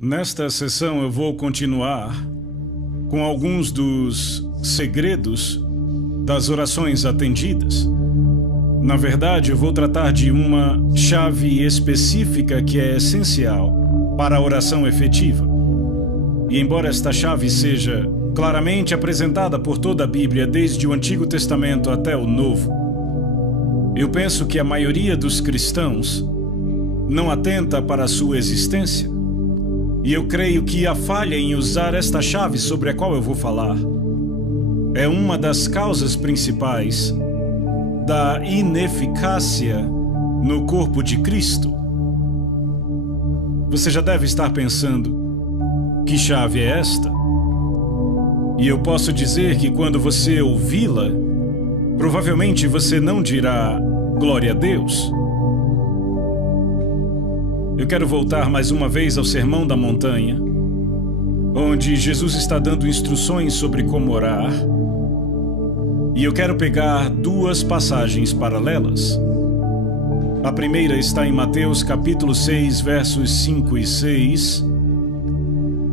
Nesta sessão eu vou continuar com alguns dos segredos das orações atendidas. Na verdade, eu vou tratar de uma chave específica que é essencial para a oração efetiva. E embora esta chave seja claramente apresentada por toda a Bíblia, desde o Antigo Testamento até o Novo, eu penso que a maioria dos cristãos não atenta para a sua existência. E eu creio que a falha em usar esta chave sobre a qual eu vou falar é uma das causas principais da ineficácia no corpo de Cristo. Você já deve estar pensando, que chave é esta? E eu posso dizer que quando você ouvi-la, provavelmente você não dirá glória a Deus. Eu quero voltar mais uma vez ao Sermão da Montanha, onde Jesus está dando instruções sobre como orar, e eu quero pegar duas passagens paralelas. A primeira está em Mateus capítulo 6, versos 5 e 6,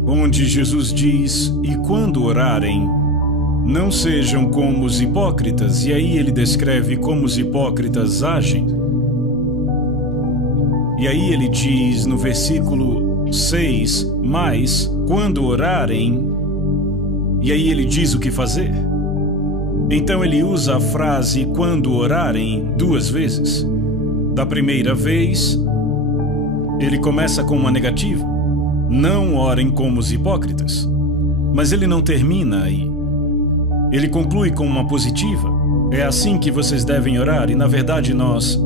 onde Jesus diz: "E quando orarem, não sejam como os hipócritas", e aí ele descreve como os hipócritas agem. E aí ele diz no versículo 6, "Mas quando orarem", e aí ele diz o que fazer. Então ele usa a frase "quando orarem" duas vezes. Da primeira vez, ele começa com uma negativa: "Não orem como os hipócritas". Mas ele não termina aí. Ele conclui com uma positiva: "É assim que vocês devem orar", e na verdade nós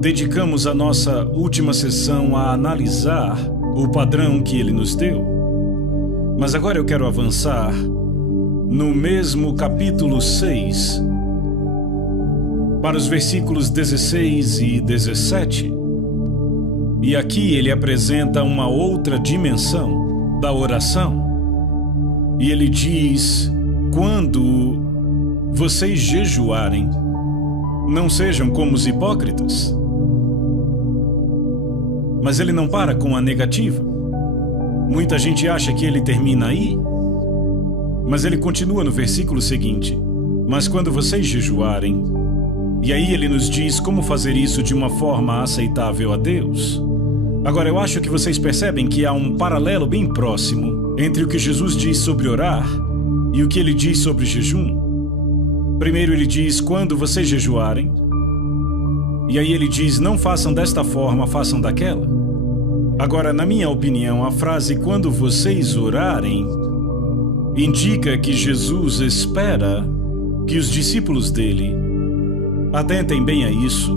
dedicamos a nossa última sessão a analisar o padrão que ele nos deu. Mas agora eu quero avançar no mesmo capítulo 6, para os versículos 16 e 17. E aqui ele apresenta uma outra dimensão da oração. E ele diz: "Quando vocês jejuarem, não sejam como os hipócritas". Mas ele não para com a negativa. Muita gente acha que ele termina aí. Mas ele continua no versículo seguinte: "Mas quando vocês jejuarem", e aí ele nos diz como fazer isso de uma forma aceitável a Deus. Agora, eu acho que vocês percebem que há um paralelo bem próximo entre o que Jesus diz sobre orar e o que ele diz sobre jejum. Primeiro ele diz: "Quando vocês jejuarem", e aí ele diz: "Não façam desta forma, façam daquela". Agora, na minha opinião, a frase "quando vocês orarem" indica que Jesus espera que os discípulos dele atentem bem a isso.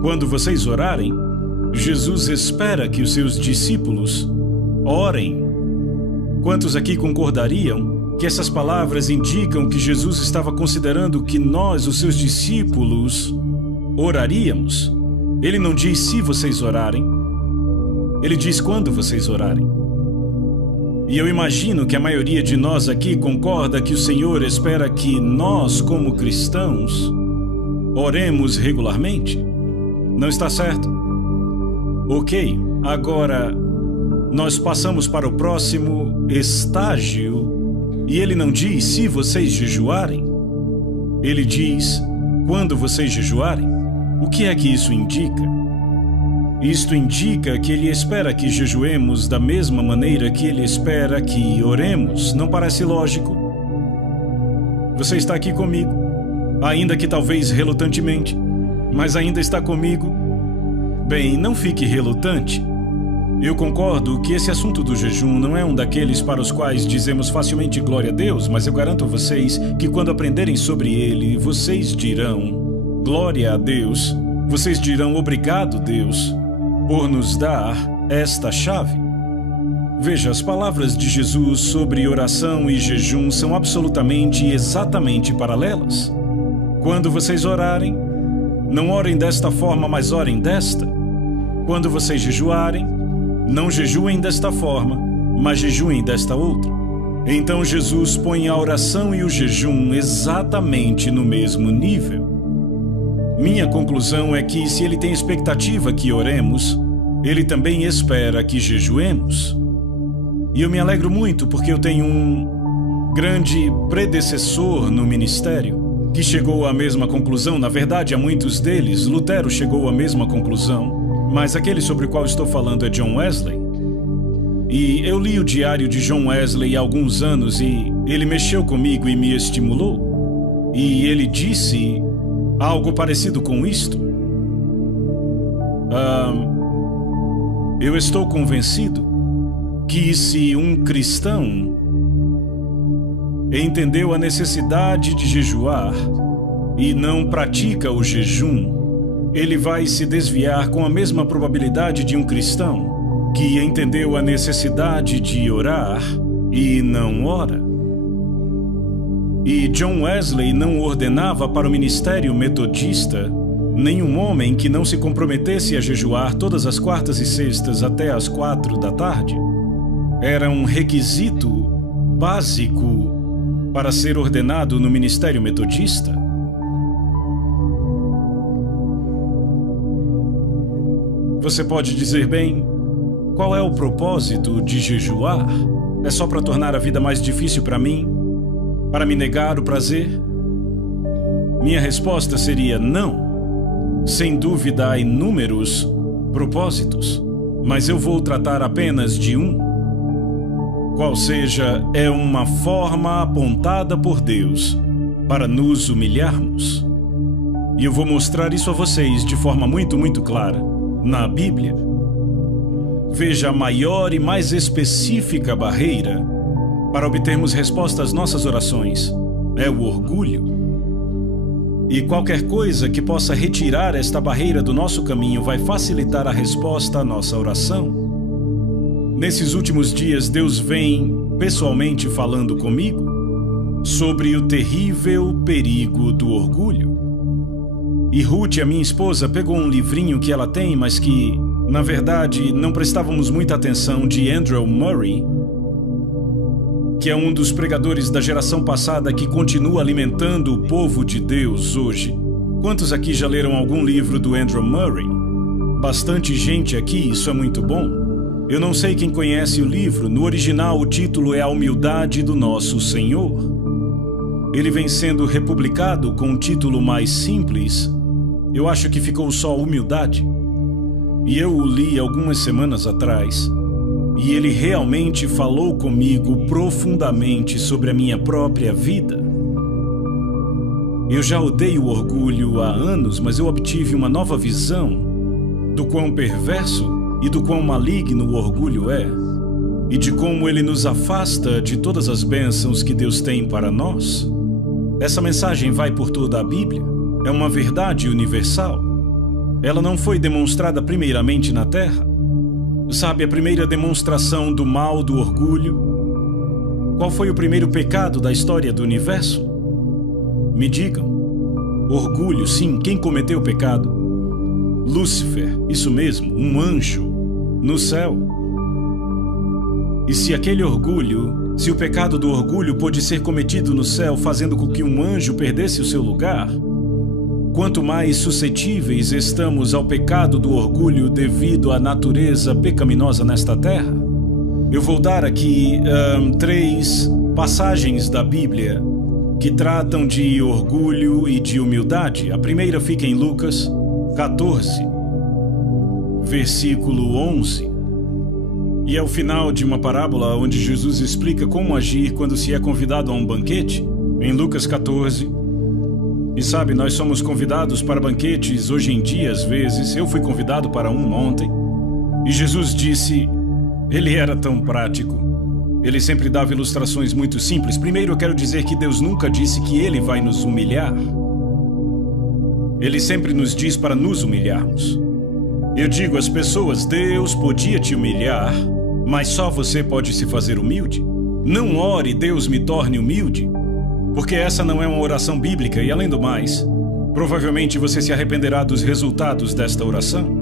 Quando vocês orarem, Jesus espera que os seus discípulos orem. Quantos aqui concordariam que essas palavras indicam que Jesus estava considerando que nós, os seus discípulos, oraríamos? Ele não diz "se vocês orarem", ele diz "quando vocês orarem". E eu imagino que a maioria de nós aqui concorda que o Senhor espera que nós, como cristãos, oremos regularmente. Não está certo? Ok, agora nós passamos para o próximo estágio e ele não diz "se vocês jejuarem", ele diz "quando vocês jejuarem". O que é que isso indica? Isto indica que ele espera que jejuemos da mesma maneira que ele espera que oremos. Não parece lógico? Você está aqui comigo, ainda que talvez relutantemente, mas ainda está comigo? Bem, não fique relutante. Eu concordo que esse assunto do jejum não é um daqueles para os quais dizemos facilmente glória a Deus, mas eu garanto a vocês que quando aprenderem sobre ele, vocês dirão glória a Deus. Vocês dirão obrigado, Deus, por nos dar esta chave. Veja, as palavras de Jesus sobre oração e jejum são absolutamente e exatamente paralelas. Quando vocês orarem, não orem desta forma, mas orem desta. Quando vocês jejuarem, não jejuem desta forma, mas jejuem desta outra. Então Jesus põe a oração e o jejum exatamente no mesmo nível. Minha conclusão é que se ele tem expectativa que oremos, ele também espera que jejuemos. E eu me alegro muito porque eu tenho um grande predecessor no ministério que chegou à mesma conclusão. Na verdade, a muitos deles, Lutero chegou à mesma conclusão, mas aquele sobre o qual estou falando é John Wesley. E eu li o diário de John Wesley há alguns anos e ele mexeu comigo e me estimulou. E ele disse algo parecido com isto. Eu estou convencido que se um cristão entendeu a necessidade de jejuar e não pratica o jejum, ele vai se desviar com a mesma probabilidade de um cristão que entendeu a necessidade de orar e não ora. E John Wesley não ordenava para o ministério metodista nenhum homem que não se comprometesse a jejuar todas as quartas e sextas até as 4 da tarde. Era um requisito básico para ser ordenado no ministério metodista. Você pode dizer, bem, qual é o propósito de jejuar? É só para tornar a vida mais difícil para mim? Para me negar o prazer? Minha resposta seria não. Sem dúvida há inúmeros propósitos, mas eu vou tratar apenas de um. Qual seja, é uma forma apontada por Deus para nos humilharmos. E eu vou mostrar isso a vocês de forma muito clara na Bíblia. Veja, a maior e mais específica barreira para obtermos resposta às nossas orações é o orgulho. E qualquer coisa que possa retirar esta barreira do nosso caminho vai facilitar a resposta à nossa oração. Nesses últimos dias, Deus vem pessoalmente falando comigo sobre o terrível perigo do orgulho. E Ruth, a minha esposa, pegou um livrinho que ela tem, mas que, na verdade, não prestávamos muita atenção, de Andrew Murray, que é um dos pregadores da geração passada que continua alimentando o povo de Deus hoje. Quantos aqui já leram algum livro do Andrew Murray? Bastante gente aqui, isso é muito bom. Eu não sei quem conhece o livro. No original, o título é A Humildade do Nosso Senhor. Ele vem sendo republicado com um título mais simples. Eu acho que ficou só Humildade. E eu o li algumas semanas atrás. E ele realmente falou comigo profundamente sobre a minha própria vida. Eu já odeio o orgulho há anos, mas eu obtive uma nova visão do quão perverso e do quão maligno o orgulho é, e de como ele nos afasta de todas as bênçãos que Deus tem para nós. Essa mensagem vai por toda a Bíblia. É uma verdade universal. Ela não foi demonstrada primeiramente na Terra. Sabe, a primeira demonstração do mal do orgulho? Qual foi o primeiro pecado da história do universo? Me digam. Orgulho, sim, quem cometeu o pecado? Lúcifer, isso mesmo, um anjo no céu. E se aquele orgulho, se o pecado do orgulho pôde ser cometido no céu, fazendo com que um anjo perdesse o seu lugar, quanto mais suscetíveis estamos ao pecado do orgulho devido à natureza pecaminosa nesta terra. Eu vou dar aqui 3 passagens da Bíblia que tratam de orgulho e de humildade. A primeira fica em Lucas 14, versículo 11. E é o final de uma parábola onde Jesus explica como agir quando se é convidado a um banquete, em Lucas 14. E sabe, nós somos convidados para banquetes hoje em dia, às vezes. Eu fui convidado para um ontem. E Jesus disse, ele era tão prático. Ele sempre dava ilustrações muito simples. Primeiro, eu quero dizer que Deus nunca disse que ele vai nos humilhar. Ele sempre nos diz para nos humilharmos. Eu digo às pessoas, Deus podia te humilhar, mas só você pode se fazer humilde. Não ore, Deus me torne humilde. Porque essa não é uma oração bíblica e, além do mais, provavelmente você se arrependerá dos resultados desta oração.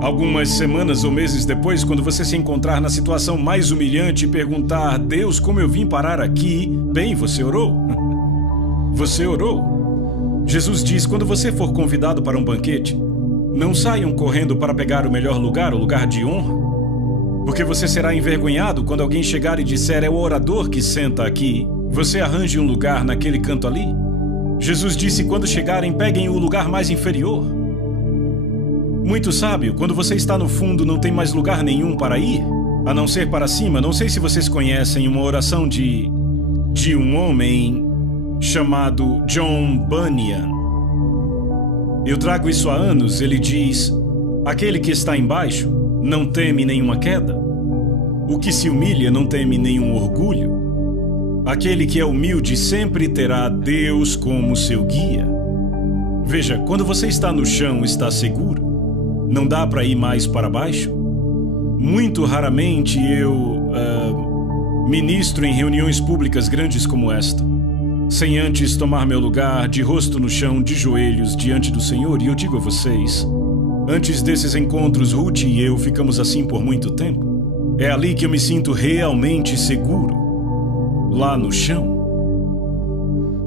Algumas semanas ou meses depois, quando você se encontrar na situação mais humilhante e perguntar, Deus, como eu vim parar aqui? Bem, você orou. Você orou. Jesus diz, quando você for convidado para um banquete, não saiam correndo para pegar o melhor lugar, o lugar de honra. Porque você será envergonhado quando alguém chegar e disser: é o orador que senta aqui. Você arranje um lugar naquele canto ali. Jesus disse: quando chegarem, peguem o lugar mais inferior. Muito sábio, quando você está no fundo, não tem mais lugar nenhum para ir, a não ser para cima. Não sei se vocês conhecem uma oração de um homem chamado John Bunyan. Eu trago isso há anos. Ele diz: aquele que está embaixo não teme nenhuma queda. O que se humilha não teme nenhum orgulho. Aquele que é humilde sempre terá Deus como seu guia. Veja, quando você está no chão, está seguro. Não dá para ir mais para baixo. Muito raramente eu ministro em reuniões públicas grandes como esta, sem antes tomar meu lugar de rosto no chão, de joelhos diante do Senhor. E eu digo a vocês, antes desses encontros, Ruth e eu ficamos assim por muito tempo. É ali que eu me sinto realmente seguro, lá no chão.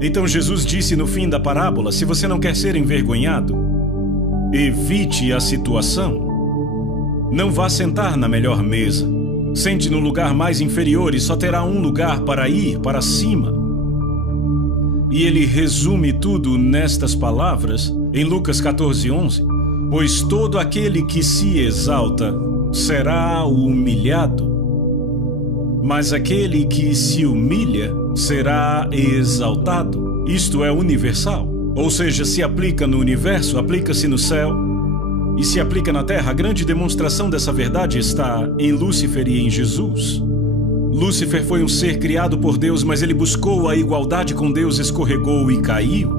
Então Jesus disse no fim da parábola: se você não quer ser envergonhado, evite a situação. Não vá sentar na melhor mesa. Sente no lugar mais inferior e só terá um lugar para ir, para cima. E ele resume tudo nestas palavras em Lucas 14:11. Pois todo aquele que se exalta será humilhado, mas aquele que se humilha será exaltado. Isto é universal. Ou seja, se aplica no universo, aplica-se no céu e se aplica na terra. A grande demonstração dessa verdade está em Lúcifer e em Jesus. Lúcifer foi um ser criado por Deus, mas ele buscou a igualdade com Deus, escorregou e caiu.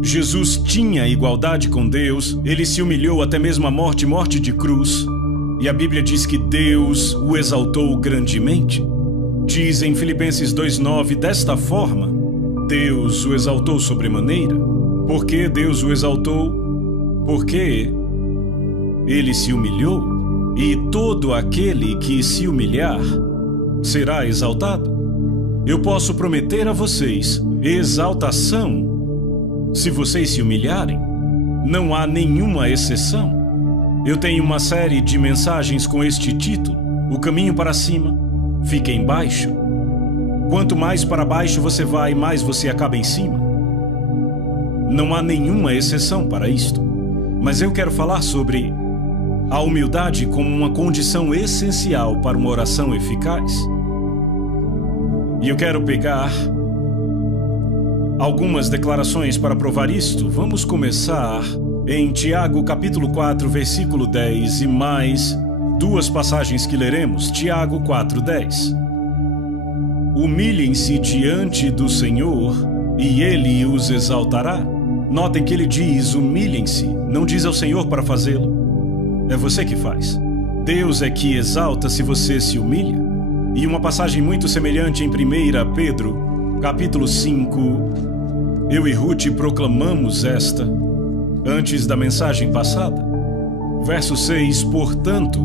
Jesus tinha a igualdade com Deus, ele se humilhou até mesmo a morte de cruz. E a Bíblia diz que Deus o exaltou grandemente. Diz em Filipenses 2:9, desta forma, Deus o exaltou sobremaneira. Por que Deus o exaltou? Porque ele se humilhou, e todo aquele que se humilhar será exaltado. Eu posso prometer a vocês exaltação se vocês se humilharem. Não há nenhuma exceção. Eu tenho uma série de mensagens com este título: O caminho para cima fica embaixo. Quanto mais para baixo você vai, mais você acaba em cima. Não há nenhuma exceção para isto. Mas eu quero falar sobre a humildade como uma condição essencial para uma oração eficaz. E eu quero pegar algumas declarações para provar isto. Vamos começar em Tiago capítulo 4, versículo 10 e mais duas passagens que leremos. Tiago 4:10. Humilhem-se diante do Senhor e Ele os exaltará. Notem que ele diz humilhem-se, não diz ao Senhor para fazê-lo. É você que faz. Deus é que exalta se você se humilha. E uma passagem muito semelhante em 1 Pedro, capítulo 5, eu e Ruth proclamamos esta antes da mensagem passada. Verso 6, portanto,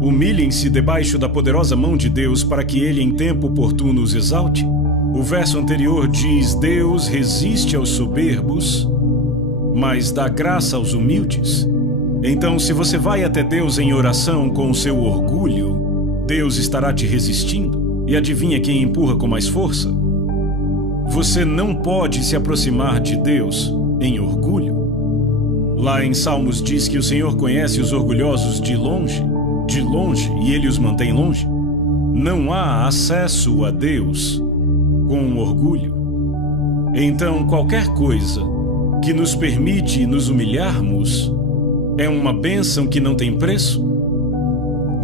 humilhem-se debaixo da poderosa mão de Deus para que Ele em tempo oportuno os exalte. O verso anterior diz: Deus resiste aos soberbos, mas dá graça aos humildes. Então, se você vai até Deus em oração com o seu orgulho, Deus estará te resistindo. E adivinha quem empurra com mais força? Você não pode se aproximar de Deus em orgulho. Lá em Salmos diz que o Senhor conhece os orgulhosos de longe, e Ele os mantém longe. Não há acesso a Deus com orgulho. Então, qualquer coisa que nos permite nos humilharmos é uma bênção que não tem preço,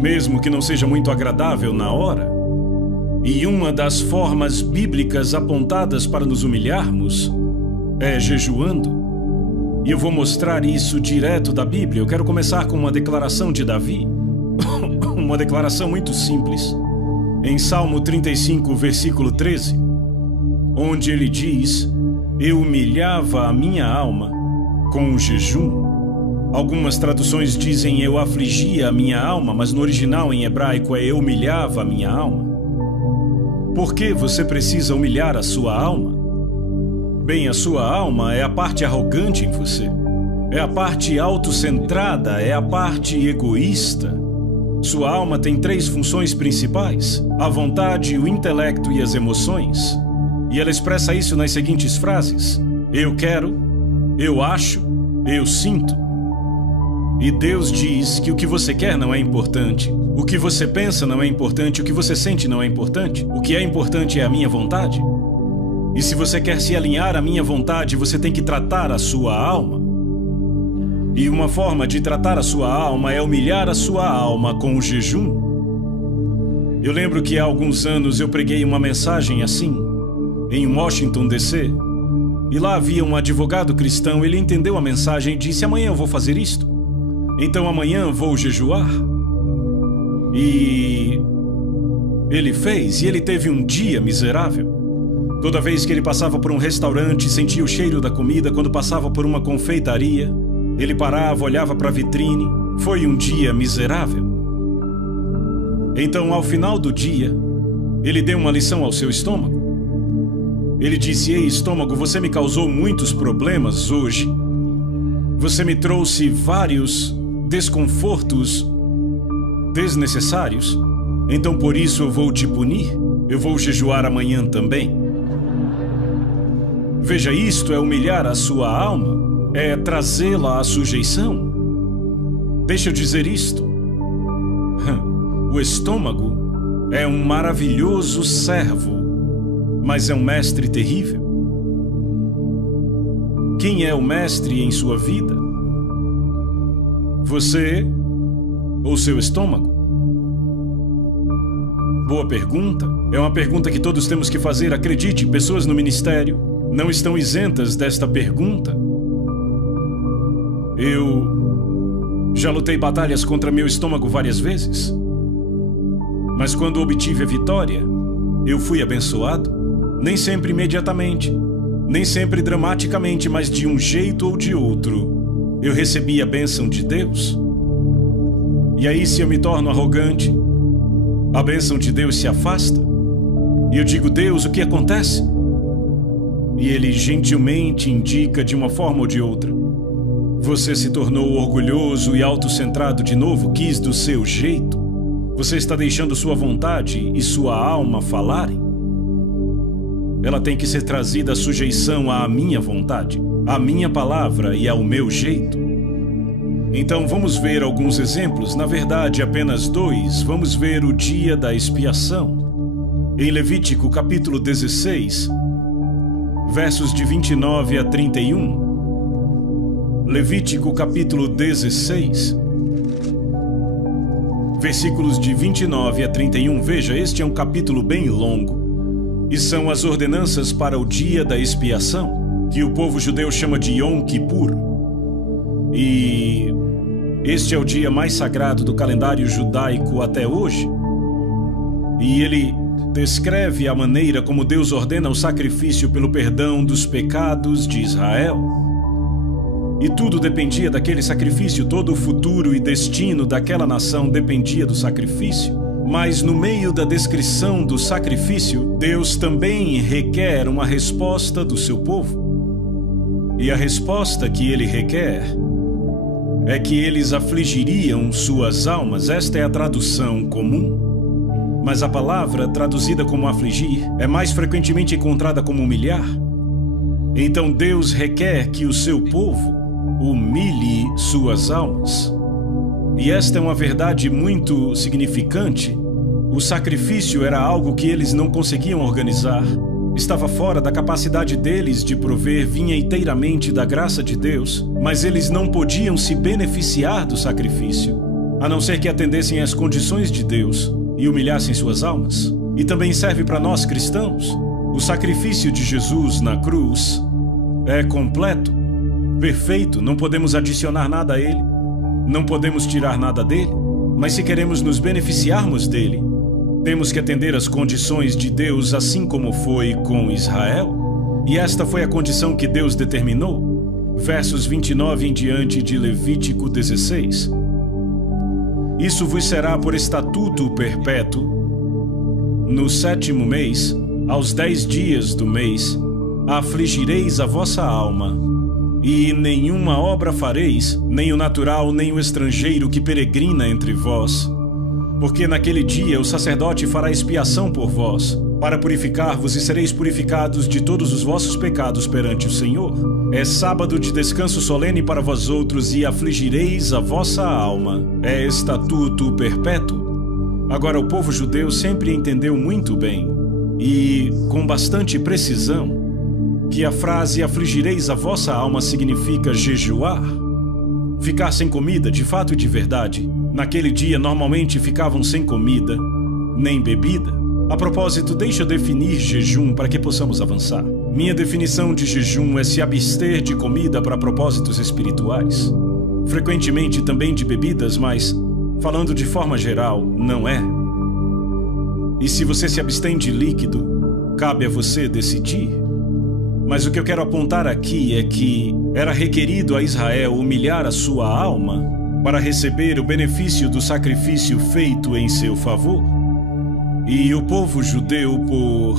mesmo que não seja muito agradável na hora. E uma das formas bíblicas apontadas para nos humilharmos é jejuando. E eu vou mostrar isso direto da Bíblia. Eu quero começar com uma declaração de Davi, uma declaração muito simples, em Salmo 35, versículo 13, onde ele diz: eu humilhava a minha alma com o jejum. Algumas traduções dizem eu afligia a minha alma, mas no original em hebraico é eu humilhava a minha alma. Por que você precisa humilhar a sua alma? Bem, a sua alma é a parte arrogante em você, é a parte autocentrada, é a parte egoísta. Sua alma tem 3 funções principais: a vontade, o intelecto e as emoções. E ela expressa isso nas seguintes frases: eu quero, eu acho, eu sinto. E Deus diz que o que você quer não é importante, o que você pensa não é importante, o que você sente não é importante. O que é importante é a minha vontade. E se você quer se alinhar à minha vontade, você tem que tratar a sua alma. E uma forma de tratar a sua alma é humilhar a sua alma com o jejum. Eu lembro que há alguns anos eu preguei uma mensagem assim, em Washington, D.C., e lá havia um advogado cristão. Ele entendeu a mensagem e disse: amanhã eu vou fazer isto. Então amanhã vou jejuar. E ele fez, e ele teve um dia miserável. Toda vez que ele passava por um restaurante, sentia o cheiro da comida. Quando passava por uma confeitaria, ele parava, olhava para a vitrine. Foi um dia miserável. Então, ao final do dia, ele deu uma lição ao seu estômago. Ele disse: ei, estômago, você me causou muitos problemas hoje. Você me trouxe vários desconfortos desnecessários. Então, por isso, eu vou te punir. Eu vou jejuar amanhã também. Veja, isto é humilhar a sua alma, é trazê-la à sujeição. Deixa eu dizer isto. O estômago é um maravilhoso servo, mas é um mestre terrível. Quem é o mestre em sua vida? Você ou seu estômago? Boa pergunta. É uma pergunta que todos temos que fazer. Acredite, pessoas no ministério não estão isentas desta pergunta. Eu já lutei batalhas contra meu estômago várias vezes. Mas quando obtive a vitória, eu fui abençoado. Nem sempre imediatamente, nem sempre dramaticamente, mas de um jeito ou de outro, eu recebi a bênção de Deus. E aí, se eu me torno arrogante, a bênção de Deus se afasta. E eu digo: Deus, o que acontece? E Ele gentilmente indica de uma forma ou de outra: você se tornou orgulhoso e autocentrado de novo, quis do seu jeito. Você está deixando sua vontade e sua alma falarem. Ela tem que ser trazida à sujeição à minha vontade, à minha palavra e ao meu jeito. Então vamos ver alguns exemplos, na verdade apenas 2. Vamos ver o dia da expiação. Em Levítico capítulo 16, versos de 29 a 31. Levítico capítulo 16, versículos de 29 a 31. Veja, este é um capítulo bem longo. E são as ordenanças para o dia da expiação, que o povo judeu chama de Yom Kippur. E este é o dia mais sagrado do calendário judaico até hoje. E ele descreve a maneira como Deus ordena o sacrifício pelo perdão dos pecados de Israel. E tudo dependia daquele sacrifício, todo o futuro e destino daquela nação dependia do sacrifício. Mas no meio da descrição do sacrifício, Deus também requer uma resposta do seu povo. E a resposta que ele requer é que eles afligiriam suas almas. Esta é a tradução comum. Mas a palavra traduzida como afligir é mais frequentemente encontrada como humilhar. Então Deus requer que o seu povo humilhe suas almas. E esta é uma verdade muito significante. O sacrifício era algo que eles não conseguiam organizar. Estava fora da capacidade deles de prover, vinha inteiramente da graça de Deus, mas eles não podiam se beneficiar do sacrifício, a não ser que atendessem às condições de Deus e humilhassem suas almas. E também serve para nós cristãos. O sacrifício de Jesus na cruz é completo, perfeito, não podemos adicionar nada a ele. Não podemos tirar nada dele, mas se queremos nos beneficiarmos dele, temos que atender às condições de Deus, assim como foi com Israel. E esta foi a condição que Deus determinou. Versos 29 em diante de Levítico 16. Isso vos será por estatuto perpétuo. No 7º mês, aos 10 dias do mês, afligireis a vossa alma. E nenhuma obra fareis, nem o natural, nem o estrangeiro que peregrina entre vós, Porque naquele dia o sacerdote fará expiação por vós, para purificar-vos, e sereis purificados de todos os vossos pecados perante o Senhor. É sábado de descanso solene para vós outros, e afligireis a vossa alma. É estatuto perpétuo. Agora, o povo judeu sempre entendeu muito bem, e com bastante precisão, que a frase afligireis a vossa alma significa jejuar. Ficar sem comida, de fato e de verdade. Naquele dia, normalmente ficavam sem comida, nem bebida. A propósito, deixa eu definir jejum para que possamos avançar. Minha definição de jejum é se abster de comida para propósitos espirituais. Frequentemente também de bebidas, mas, falando de forma geral, não é. E se você se abstém de líquido, cabe a você decidir. Mas o que eu quero apontar aqui é que era requerido a Israel humilhar a sua alma para receber o benefício do sacrifício feito em seu favor. E o povo judeu, por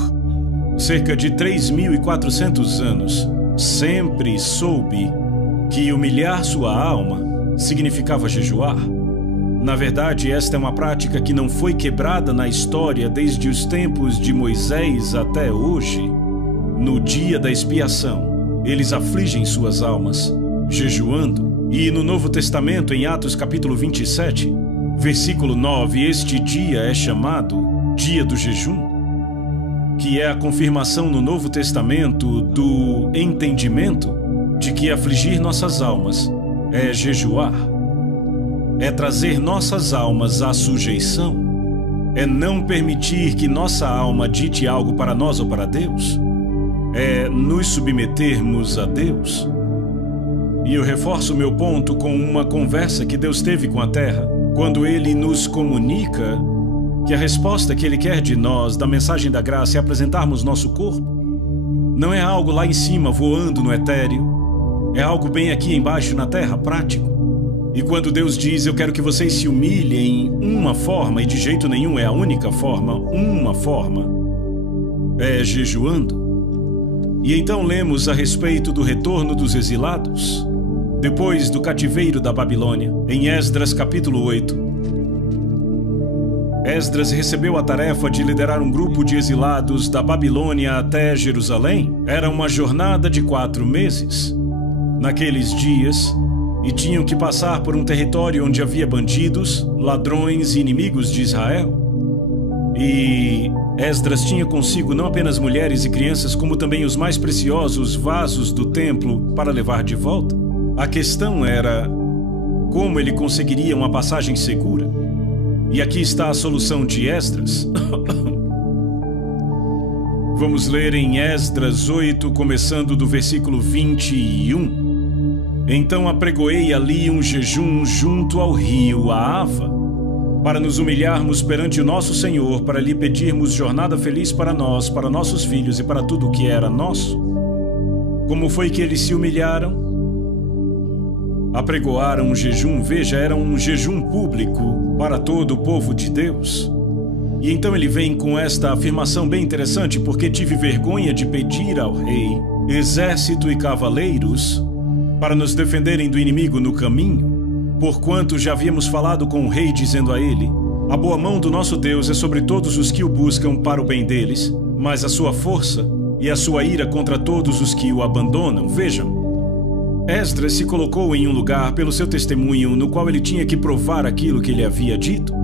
cerca de 3.400 anos, sempre soube que humilhar sua alma significava jejuar. Na verdade, esta é uma prática que não foi quebrada na história desde os tempos de Moisés até hoje. No dia da expiação, eles afligem suas almas, jejuando. E no Novo Testamento, em Atos capítulo 27, versículo 9, este dia é chamado Dia do Jejum, que é a confirmação no Novo Testamento do entendimento de que afligir nossas almas é jejuar, é trazer nossas almas à sujeição, é não permitir que nossa alma dite algo para nós ou para Deus, é nos submetermos a Deus. E eu reforço meu ponto com uma conversa que Deus teve com a terra, quando Ele nos comunica que a resposta que Ele quer de nós, da mensagem da graça, é apresentarmos nosso corpo. Não é algo lá em cima, voando no etéreo. É algo bem aqui embaixo na terra, prático. E quando Deus diz, eu quero que vocês se humilhem uma forma, e de jeito nenhum é a única forma, uma forma, é jejuando. E então lemos a respeito do retorno dos exilados, depois do cativeiro da Babilônia, em Esdras capítulo 8. Esdras recebeu a tarefa de liderar um grupo de exilados da Babilônia até Jerusalém. Era uma jornada de 4 meses. Naqueles dias, e tinham que passar por um território onde havia bandidos, ladrões e inimigos de Israel. E Esdras tinha consigo não apenas mulheres e crianças, como também os mais preciosos vasos do templo para levar de volta. A questão era como ele conseguiria uma passagem segura. E aqui está a solução de Esdras. Vamos ler em Esdras 8, começando do versículo 21. Então apregoei ali um jejum junto ao rio Ahava, para nos humilharmos perante o nosso Senhor, para lhe pedirmos jornada feliz para nós, para nossos filhos e para tudo o que era nosso. Como foi que eles se humilharam? Apregoaram um jejum, veja, era um jejum público para todo o povo de Deus. E então ele vem com esta afirmação bem interessante, porque tive vergonha de pedir ao rei, exército e cavaleiros, para nos defenderem do inimigo no caminho. Porquanto já havíamos falado com o rei, dizendo a ele, a boa mão do nosso Deus é sobre todos os que o buscam para o bem deles, mas a sua força e a sua ira contra todos os que o abandonam. Vejam, Esdras se colocou em um lugar pelo seu testemunho, no qual ele tinha que provar aquilo que ele havia dito.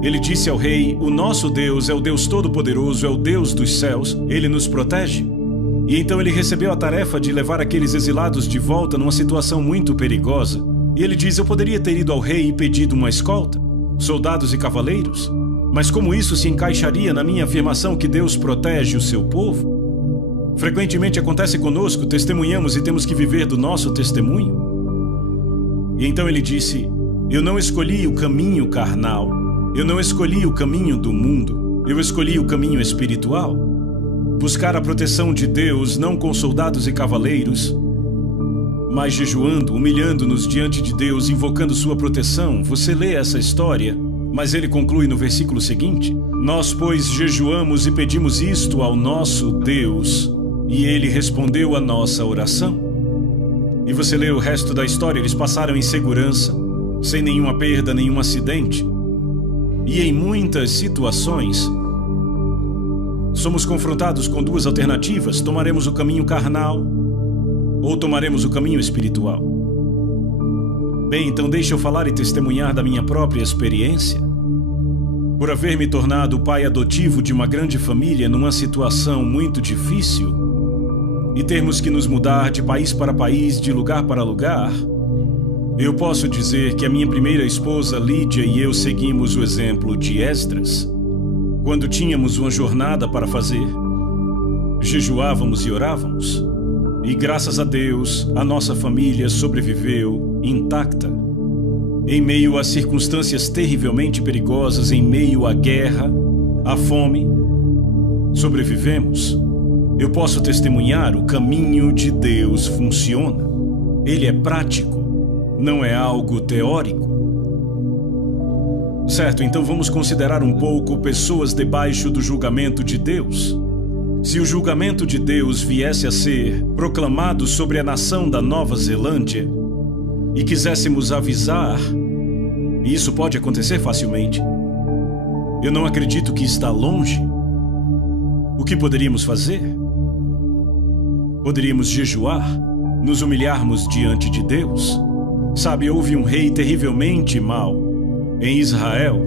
Ele disse ao rei, o nosso Deus é o Deus Todo-Poderoso, é o Deus dos céus, ele nos protege. E então ele recebeu a tarefa de levar aqueles exilados de volta numa situação muito perigosa. E ele diz, eu poderia ter ido ao rei e pedido uma escolta, soldados e cavaleiros, mas como isso se encaixaria na minha afirmação que Deus protege o seu povo? Frequentemente acontece conosco, testemunhamos e temos que viver do nosso testemunho. E então ele disse, eu não escolhi o caminho carnal, eu não escolhi o caminho do mundo, eu escolhi o caminho espiritual. Buscar a proteção de Deus não com soldados e cavaleiros, mas jejuando, humilhando-nos diante de Deus, invocando sua proteção. Você lê essa história, mas ele conclui no versículo seguinte, nós, pois, jejuamos e pedimos isto ao nosso Deus, e ele respondeu a nossa oração. E você lê o resto da história, eles passaram em segurança, sem nenhuma perda, nenhum acidente. E em muitas situações, somos confrontados com duas alternativas: tomaremos o caminho carnal ou tomaremos o caminho espiritual. Bem, então deixa eu falar e testemunhar da minha própria experiência. Por haver me tornado o pai adotivo de uma grande família numa situação muito difícil e termos que nos mudar de país para país, de lugar para lugar, eu posso dizer que a minha primeira esposa, Lídia, e eu seguimos o exemplo de Esdras. Quando tínhamos uma jornada para fazer, jejuávamos e orávamos. E graças a Deus, a nossa família sobreviveu intacta. Em meio a circunstâncias terrivelmente perigosas, em meio à guerra, à fome, sobrevivemos. Eu posso testemunhar: o caminho de Deus funciona. Ele é prático, não é algo teórico. Certo, então vamos considerar um pouco pessoas debaixo do julgamento de Deus. Se o julgamento de Deus viesse a ser proclamado sobre a nação da Nova Zelândia e quiséssemos avisar, e isso pode acontecer facilmente, eu não acredito que está longe, o que poderíamos fazer? Poderíamos jejuar, nos humilharmos diante de Deus. Sabe, houve um rei terrivelmente mau em Israel,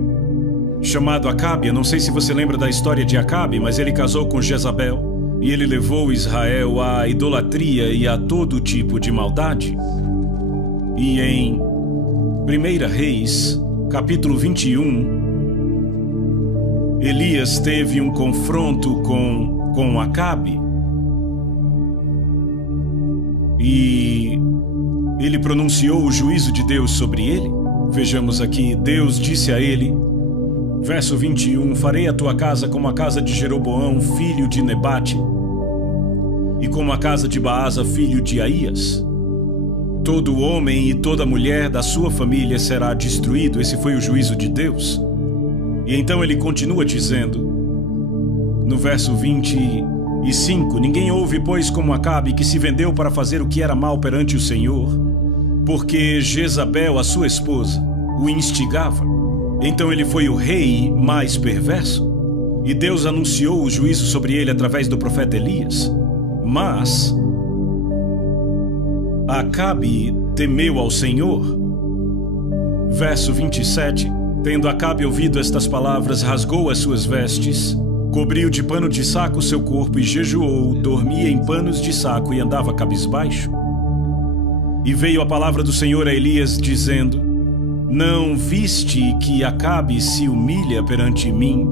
chamado Acabe. Eu não sei se você lembra da história de Acabe, mas ele casou com Jezabel e ele levou Israel à idolatria e a todo tipo de maldade. E em 1 Reis, capítulo 21, Elias teve um confronto com Acabe e ele pronunciou o juízo de Deus sobre ele. Vejamos aqui, Deus disse a ele, verso 21, farei a tua casa como a casa de Jeroboão, filho de Nebate, e como a casa de Baasa, filho de Aías. Todo homem e toda mulher da sua família será destruído. Esse foi o juízo de Deus. E então ele continua dizendo, no verso 25, ninguém houve, pois, como Acabe, que se vendeu para fazer o que era mal perante o Senhor, porque Jezabel, a sua esposa, o instigava. Então ele foi o rei mais perverso, e Deus anunciou o juízo sobre ele através do profeta Elias. Mas Acabe temeu ao Senhor. Verso 27, tendo Acabe ouvido estas palavras, rasgou as suas vestes, cobriu de pano de saco o seu corpo e jejuou, dormia em panos de saco e andava cabisbaixo. E veio a palavra do Senhor a Elias, dizendo, não viste que Acabe se humilha perante mim?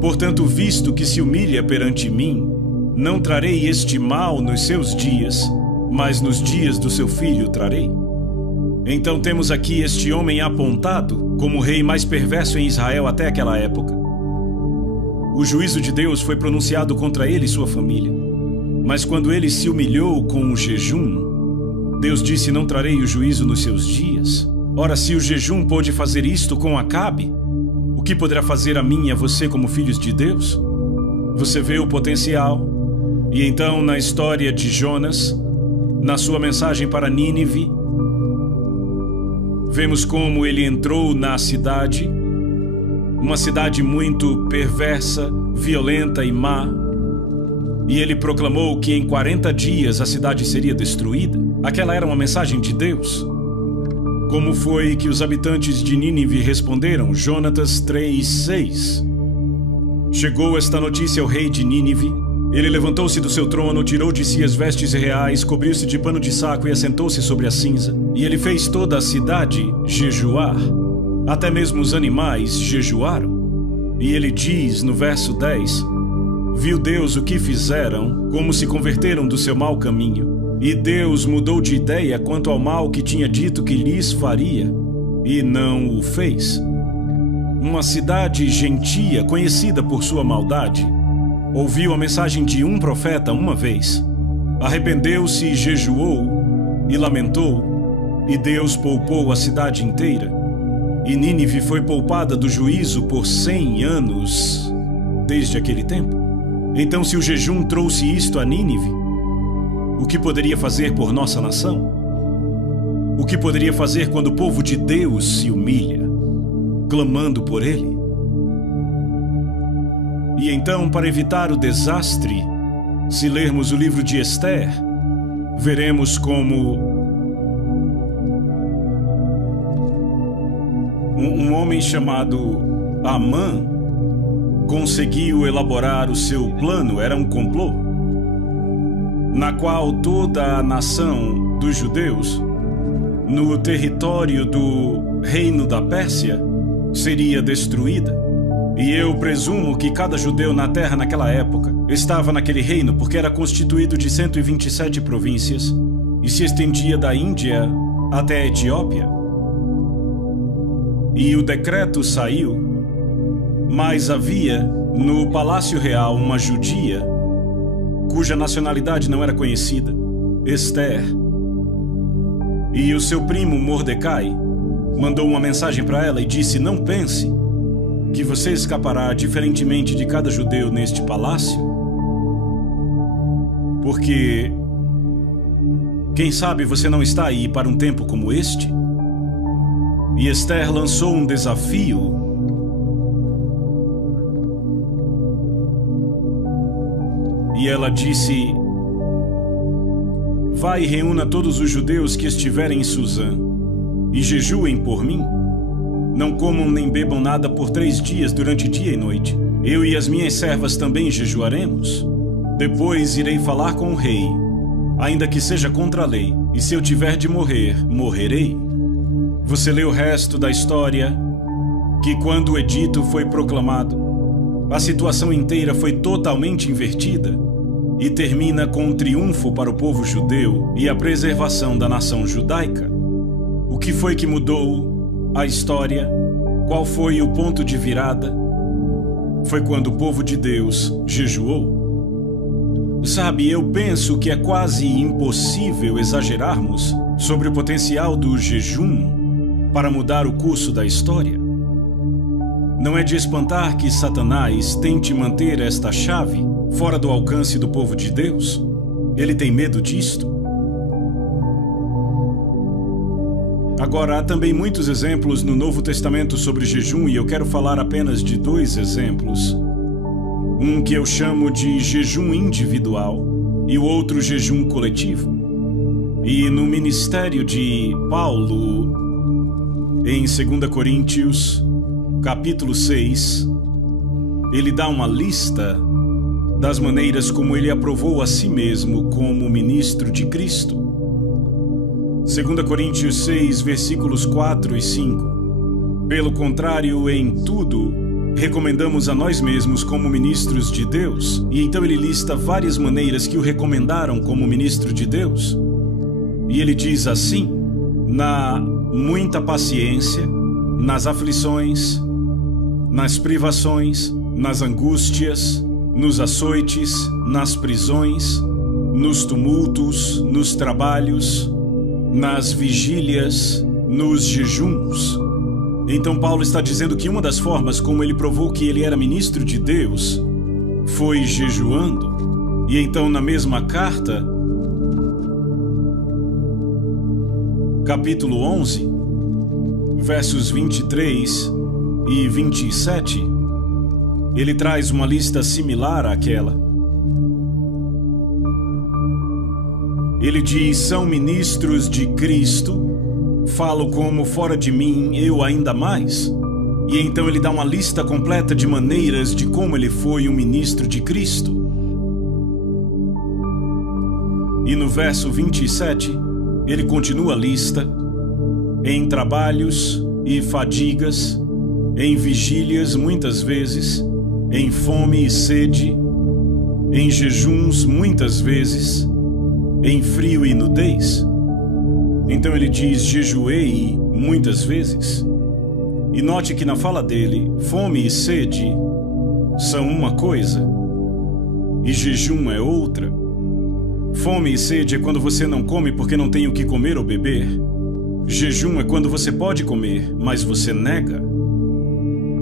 Portanto, visto que se humilha perante mim, não trarei este mal nos seus dias, mas nos dias do seu filho trarei. Então temos aqui este homem apontado como o rei mais perverso em Israel até aquela época. O juízo de Deus foi pronunciado contra ele e sua família. Mas quando ele se humilhou com o jejum, Deus disse, não trarei o juízo nos seus dias. Ora, se o jejum pôde fazer isto com Acabe, o que poderá fazer a mim e a você como filhos de Deus? Você vê o potencial. E então, na história de Jonas, na sua mensagem para Nínive, vemos como ele entrou na cidade, uma cidade muito perversa, violenta e má, e ele proclamou que em 40 dias a cidade seria destruída. Aquela era uma mensagem de Deus. Como foi que os habitantes de Nínive responderam? Jonatas 3:6. Chegou esta notícia ao rei de Nínive. Ele levantou-se do seu trono, tirou de si as vestes reais, cobriu-se de pano de saco e assentou-se sobre a cinza. E ele fez toda a cidade jejuar. Até mesmo os animais jejuaram. E ele diz no verso 10, viu Deus o que fizeram, como se converteram do seu mau caminho. E Deus mudou de ideia quanto ao mal que tinha dito que lhes faria, e não o fez. Uma cidade gentia, conhecida por sua maldade, ouviu a mensagem de um profeta uma vez, arrependeu-se e jejuou e lamentou, e Deus poupou a cidade inteira. E Nínive foi poupada do juízo por 100 anos desde aquele tempo. Então, se o jejum trouxe isto a Nínive, o que poderia fazer por nossa nação? O que poderia fazer quando o povo de Deus se humilha? clamando por ele. E então, para evitar o desastre, se lermos o livro de Esther, veremos como um homem chamado Amã conseguiu elaborar o seu plano. Era um complô, na qual toda a nação dos judeus, no território do reino da Pérsia, seria destruída. E eu presumo que cada judeu na terra naquela época estava naquele reino porque era constituído de 127 províncias e se estendia da Índia até a Etiópia. E o decreto saiu, mas havia no Palácio Real uma judia cuja nacionalidade não era conhecida, Esther. E o seu primo Mordecai mandou uma mensagem para ela e disse: não pense que você escapará diferentemente de cada judeu neste palácio, porque quem sabe você não está aí para um tempo como este. E Esther lançou um desafio. E ela disse: vai e reúna todos os judeus que estiverem em Suzã e jejuem por mim. Não comam nem bebam nada por 3 dias durante dia e noite. Eu e as minhas servas também jejuaremos. Depois irei falar com o rei, ainda que seja contra a lei, e se eu tiver de morrer, morrerei. Você lê o resto da história, que quando o edito foi proclamado, a situação inteira foi totalmente invertida e termina com um triunfo para o povo judeu e a preservação da nação judaica. O que foi que mudou a história? Qual foi o ponto de virada? Foi quando o povo de Deus jejuou. Sabe, eu penso que é quase impossível exagerarmos sobre o potencial do jejum para mudar o curso da história. Não é de espantar que Satanás tente manter esta chave fora do alcance do povo de Deus. Ele tem medo disto. Agora, há também muitos exemplos no Novo Testamento sobre jejum e eu quero falar apenas de 2 exemplos. Um que eu chamo de jejum individual e o outro jejum coletivo. E no ministério de Paulo, em 2 Coríntios, capítulo 6, ele dá uma lista das maneiras como ele aprovou a si mesmo como ministro de Cristo. 2 Coríntios 6, versículos 4 e 5. Pelo contrário, em tudo, recomendamos a nós mesmos como ministros de Deus. E então ele lista várias maneiras que o recomendaram como ministro de Deus. E ele diz assim: na muita paciência, nas aflições, nas privações, nas angústias, nos açoites, nas prisões, nos tumultos, nos trabalhos, nas vigílias, nos jejuns. Então Paulo está dizendo que uma das formas como ele provou que ele era ministro de Deus foi jejuando. E então na mesma carta, capítulo 11, versos 23 e 27, ele traz uma lista similar àquela. Ele diz: são ministros de Cristo, falo como fora de mim, eu ainda mais. E então ele dá uma lista completa de maneiras de como ele foi um ministro de Cristo. E no verso 27, ele continua a lista: em trabalhos e fadigas, em vigílias muitas vezes, em fome e sede, em jejuns muitas vezes, em frio e nudez. Então ele diz: jejuei muitas vezes. E note que na fala dele, fome e sede são uma coisa e jejum é outra. Fome e sede é quando você não come porque não tem o que comer ou beber. Jejum é quando você pode comer, mas você nega.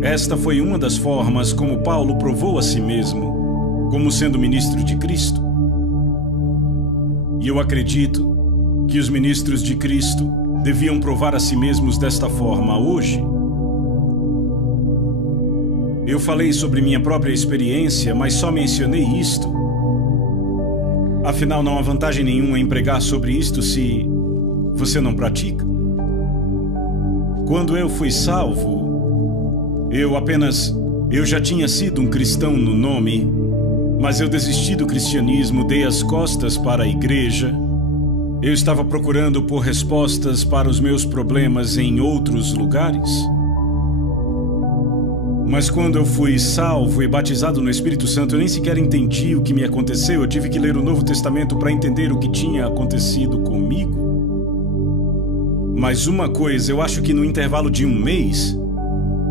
Esta foi uma das formas como Paulo provou a si mesmo como sendo ministro de Cristo. E eu acredito que os ministros de Cristo deviam provar a si mesmos desta forma hoje. Eu falei sobre minha própria experiência, mas só mencionei isto. Afinal, não há vantagem nenhuma em pregar sobre isto se você não pratica. Quando eu fui salvo, eu já tinha sido um cristão no nome, mas eu desisti do cristianismo, dei as costas para a igreja. Eu estava procurando por respostas para os meus problemas em outros lugares. Mas quando eu fui salvo e batizado no Espírito Santo, eu nem sequer entendi o que me aconteceu. Eu tive que ler o Novo Testamento para entender o que tinha acontecido comigo. Mas uma coisa, eu acho que no intervalo de um mês,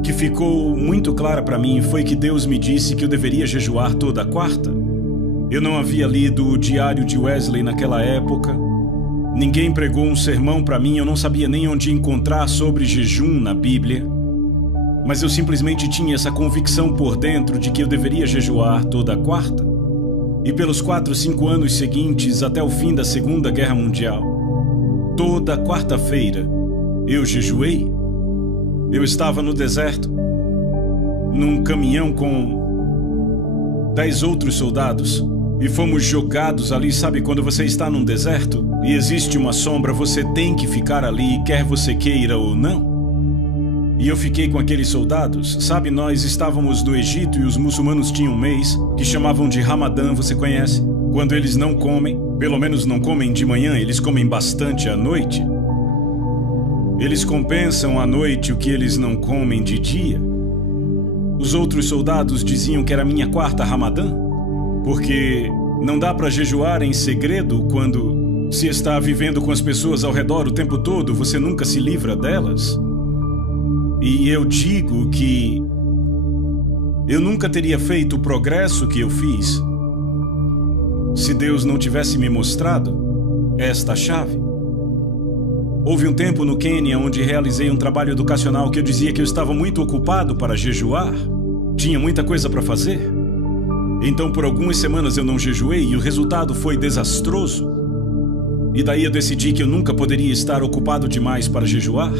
que ficou muito clara para mim, foi que Deus me disse que eu deveria jejuar toda quarta. Eu não havia lido o Diário de Wesley naquela época. Ninguém pregou um sermão para mim, eu não sabia nem onde encontrar sobre jejum na Bíblia. Mas eu simplesmente tinha essa convicção por dentro de que eu deveria jejuar toda quarta. E pelos 4, 5 anos seguintes, até o fim da Segunda Guerra Mundial, toda quarta-feira, eu jejuei. Eu estava no deserto, num caminhão com 10 outros soldados, e fomos jogados ali. Sabe quando você está num deserto e existe uma sombra, você tem que ficar ali, quer você queira ou não? E eu fiquei com aqueles soldados. Sabe, nós estávamos no Egito e os muçulmanos tinham um mês que chamavam de Ramadã, você conhece? Quando eles não comem, pelo menos não comem de manhã, eles comem bastante à noite. Eles compensam à noite o que eles não comem de dia. Os outros soldados diziam que era minha quarta Ramadã, porque não dá para jejuar em segredo quando se está vivendo com as pessoas ao redor o tempo todo, você nunca se livra delas. E eu digo que eu nunca teria feito o progresso que eu fiz se Deus não tivesse me mostrado esta chave. Houve um tempo no Quênia onde realizei um trabalho educacional que eu dizia que eu estava muito ocupado para jejuar. Tinha muita coisa para fazer. Então por algumas semanas eu não jejuei e o resultado foi desastroso. E daí eu decidi que eu nunca poderia estar ocupado demais para jejuar.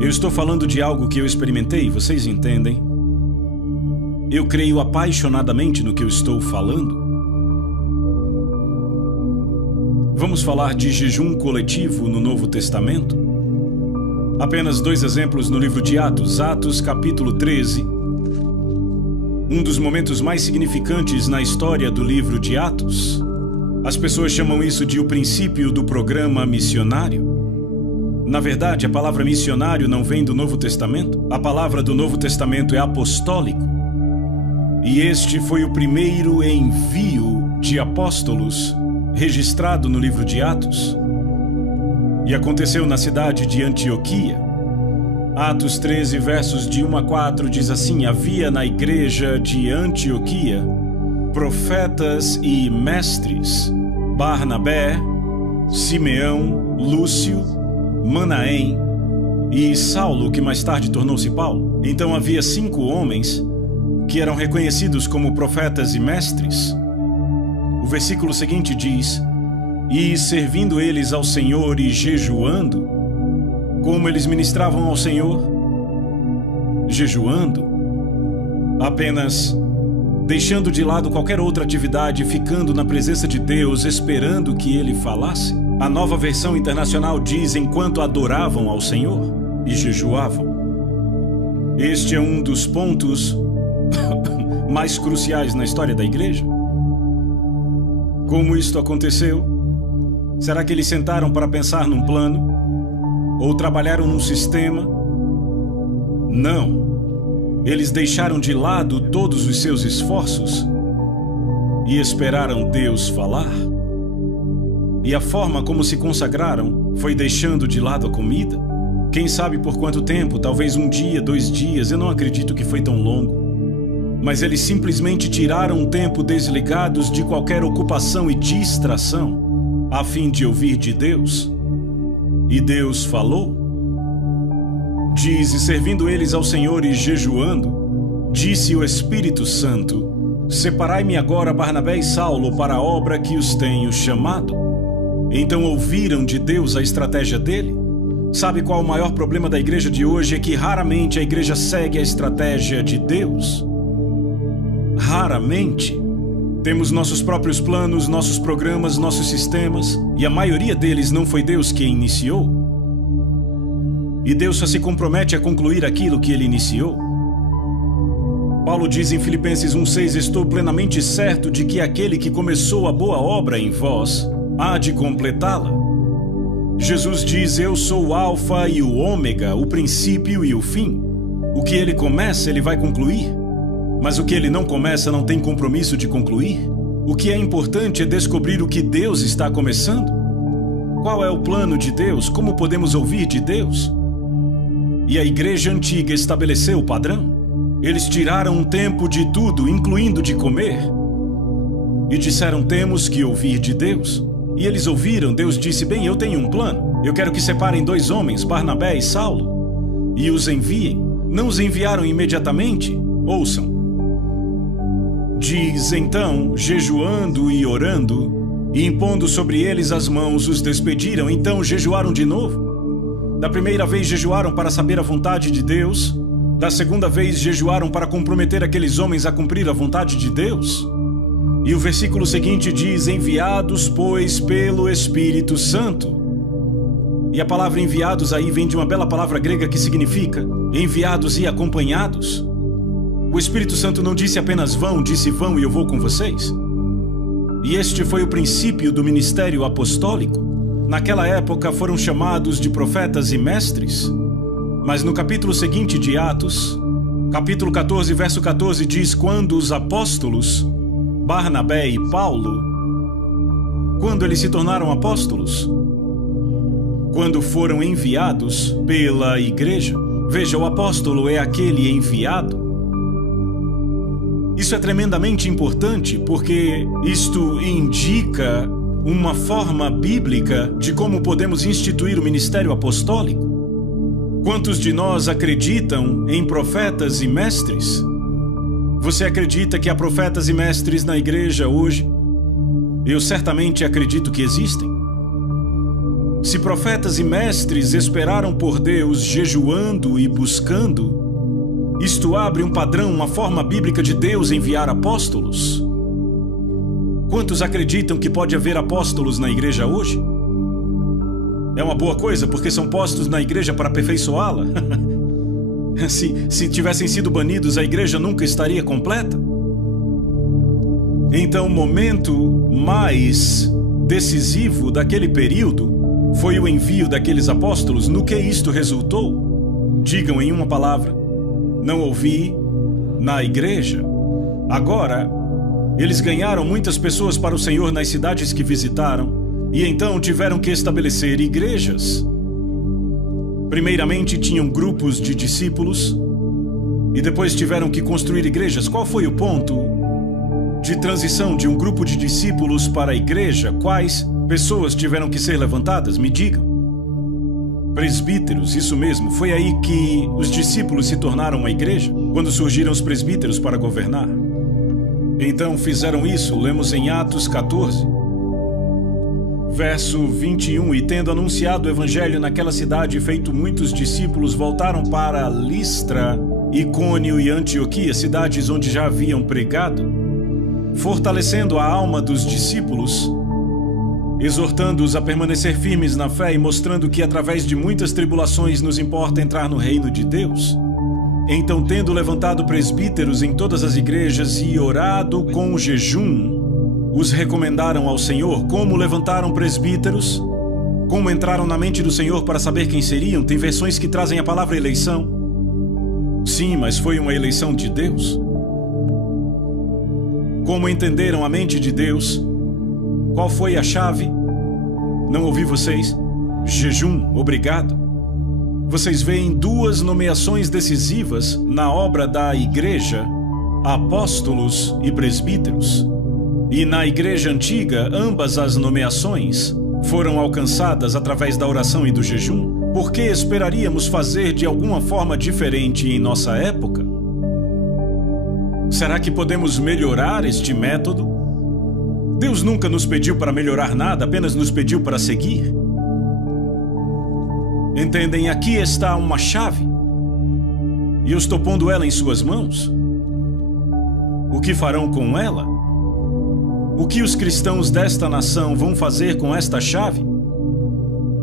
Eu estou falando de algo que eu experimentei, vocês entendem? Eu creio apaixonadamente no que eu estou falando. Vamos falar de jejum coletivo no Novo Testamento? Apenas 2 exemplos no livro de Atos. Atos, capítulo 13. Um dos momentos mais significantes na história do livro de Atos. As pessoas chamam isso de o princípio do programa missionário. Na verdade, a palavra missionário não vem do Novo Testamento. A palavra do Novo Testamento é apostólico. E este foi o primeiro envio de apóstolos registrado no livro de Atos. E aconteceu na cidade de Antioquia. Atos 13, versos de 1 a 4 diz assim: havia na igreja de Antioquia profetas e mestres, Barnabé, Simeão, Lúcio, Manaém e Saulo, que mais tarde tornou-se Paulo. Então havia 5 homens que eram reconhecidos como profetas e mestres. O versículo seguinte diz: e servindo eles ao Senhor e jejuando. Como eles ministravam ao Senhor? Jejuando. Apenas deixando de lado qualquer outra atividade, ficando na presença de Deus, esperando que Ele falasse. A Nova Versão Internacional diz: enquanto adoravam ao Senhor e jejuavam. Este é um dos pontos mais cruciais na história da igreja. Como isto aconteceu? Será que eles sentaram para pensar num plano? Ou trabalharam num sistema? Não. Eles deixaram de lado todos os seus esforços e esperaram Deus falar. E a forma como se consagraram foi deixando de lado a comida. Quem sabe por quanto tempo, talvez 1 dia, 2 dias, eu não acredito que foi tão longo. Mas eles simplesmente tiraram um tempo desligados de qualquer ocupação e distração, a fim de ouvir de Deus. E Deus falou. Diz: e servindo eles ao Senhor e jejuando, disse o Espírito Santo: separai-me agora Barnabé e Saulo para a obra que os tenho chamado. Então ouviram de Deus a estratégia dele. Sabe qual o maior problema da igreja de hoje? É que raramente a igreja segue a estratégia de Deus. Raramente. Temos nossos próprios planos, nossos programas, nossos sistemas, e a maioria deles não foi Deus quem iniciou. E Deus só se compromete a concluir aquilo que Ele iniciou. Paulo diz em Filipenses 1,6: estou plenamente certo de que aquele que começou a boa obra em vós há de completá-la. Jesus diz: eu sou o Alfa e o Ômega, o princípio e o fim. O que Ele começa, Ele vai concluir. Mas o que Ele não começa não tem compromisso de concluir. O que é importante é descobrir o que Deus está começando. Qual é o plano de Deus? Como podemos ouvir de Deus? E a igreja antiga estabeleceu o padrão. Eles tiraram um tempo de tudo, incluindo de comer, e disseram: temos que ouvir de Deus. E eles ouviram. Deus disse: bem, eu tenho um plano. Eu quero que separem 2 homens, Barnabé e Saulo, e os enviem. Não os enviaram imediatamente? Ouçam. Diz: então, jejuando e orando, e impondo sobre eles as mãos, os despediram. Então jejuaram de novo. Da primeira vez jejuaram para saber a vontade de Deus. Da segunda vez jejuaram para comprometer aqueles homens a cumprir a vontade de Deus. E o versículo seguinte diz: enviados, pois, pelo Espírito Santo. E a palavra enviados aí vem de uma bela palavra grega que significa enviados e acompanhados. O Espírito Santo não disse apenas vão, disse: vão e eu vou com vocês. E este foi o princípio do ministério apostólico. Naquela época foram chamados de profetas e mestres. Mas no capítulo seguinte de Atos, capítulo 14, verso 14, diz: quando os apóstolos, Barnabé e Paulo, quando eles se tornaram apóstolos? Quando foram enviados pela igreja. Veja, o apóstolo é aquele enviado. Isso é tremendamente importante porque isto indica uma forma bíblica de como podemos instituir o ministério apostólico. Quantos de nós acreditam em profetas e mestres? Você acredita que há profetas e mestres na igreja hoje? Eu certamente acredito que existem. Se profetas e mestres esperaram por Deus jejuando e buscando, isto abre um padrão, uma forma bíblica de Deus enviar apóstolos. Quantos acreditam que pode haver apóstolos na igreja hoje? É uma boa coisa, porque são postos na igreja para aperfeiçoá-la. Se tivessem sido banidos, a igreja nunca estaria completa. Então, o momento mais decisivo daquele período foi o envio daqueles apóstolos. No que isto resultou? Digam em uma palavra: não ouvi na igreja. Agora, eles ganharam muitas pessoas para o Senhor nas cidades que visitaram. E então tiveram que estabelecer igrejas. Primeiramente tinham grupos de discípulos e depois tiveram que construir igrejas. Qual foi o ponto de transição de um grupo de discípulos para a igreja? Quais pessoas tiveram que ser levantadas? Me digam. Presbíteros, isso mesmo. Foi aí que os discípulos se tornaram uma igreja, quando surgiram os presbíteros para governar. Então fizeram isso. Lemos em Atos 14. Verso 21, e tendo anunciado o evangelho naquela cidade e feito muitos discípulos, voltaram para Listra, Icônio e Antioquia, cidades onde já haviam pregado, fortalecendo a alma dos discípulos, exortando-os a permanecer firmes na fé e mostrando que através de muitas tribulações nos importa entrar no reino de Deus. Então, tendo levantado presbíteros em todas as igrejas e orado com jejum, os recomendaram ao Senhor. Como levantaram presbíteros? Como entraram na mente do Senhor para saber quem seriam? Tem versões que trazem a palavra eleição. Sim, mas foi uma eleição de Deus. Como entenderam a mente de Deus? Qual foi a chave? Não ouvi vocês? Jejum, obrigado. Vocês veem 2 nomeações decisivas na obra da igreja: apóstolos e presbíteros. E na igreja antiga, ambas as nomeações foram alcançadas através da oração e do jejum. Por que esperaríamos fazer de alguma forma diferente em nossa época? Será que podemos melhorar este método? Deus nunca nos pediu para melhorar nada, apenas nos pediu para seguir. Entendem? Aqui está uma chave. E eu estou pondo ela em suas mãos. O que farão com ela? O que os cristãos desta nação vão fazer com esta chave?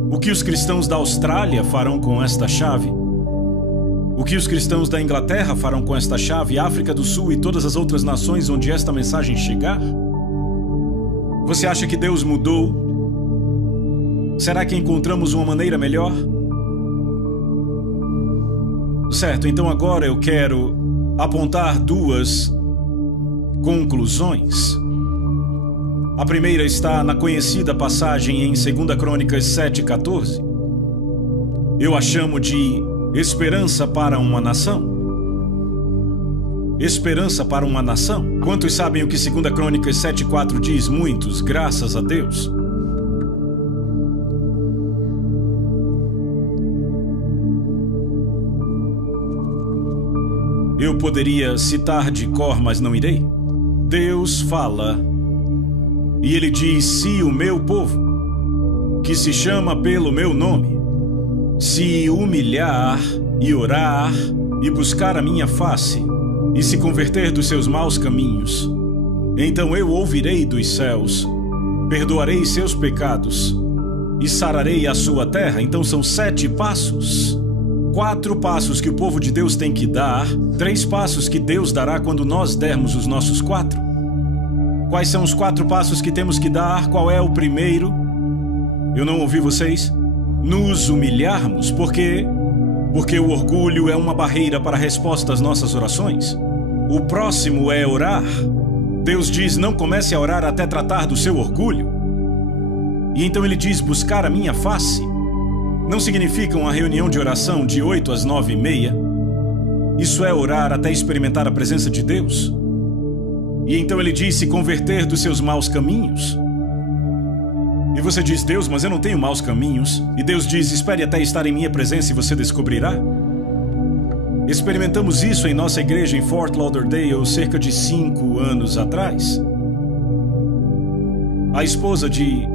O que os cristãos da Austrália farão com esta chave? O que os cristãos da Inglaterra farão com esta chave, África do Sul e todas as outras nações onde esta mensagem chegar? Você acha que Deus mudou? Será que encontramos uma maneira melhor? Certo, então agora eu quero apontar duas conclusões. A primeira está na conhecida passagem em 2 Crônicas 7:14. Eu a chamo de esperança para uma nação. Esperança para uma nação. Quantos sabem o que 2 Crônicas 7:4 diz? Muitos, graças a Deus. Eu poderia citar de cor, mas não irei. Deus fala, e Ele diz: se o meu povo, que se chama pelo meu nome, se humilhar e orar e buscar a minha face e se converter dos seus maus caminhos, então eu ouvirei dos céus, perdoarei seus pecados e sararei a sua terra. Então são 7 passos. 4 passos que o povo de Deus tem que dar, 3 passos que Deus dará quando nós dermos os nossos 4. Quais são os 4 passos que temos que dar? Qual é o primeiro? Eu não ouvi vocês? Nos humilharmos. Por quê? Porque o orgulho é uma barreira para a resposta às nossas orações. O próximo é orar. Deus diz: não comece a orar até tratar do seu orgulho. E então Ele diz: buscar a minha face. Não significa uma reunião de oração de 8 às 9:30. Isso é orar até experimentar a presença de Deus. E então Ele diz: se converter dos seus maus caminhos. E você diz: Deus, mas eu não tenho maus caminhos. E Deus diz: espere até estar em minha presença e você descobrirá. Experimentamos isso em nossa igreja em Fort Lauderdale cerca de 5 anos atrás. A esposa de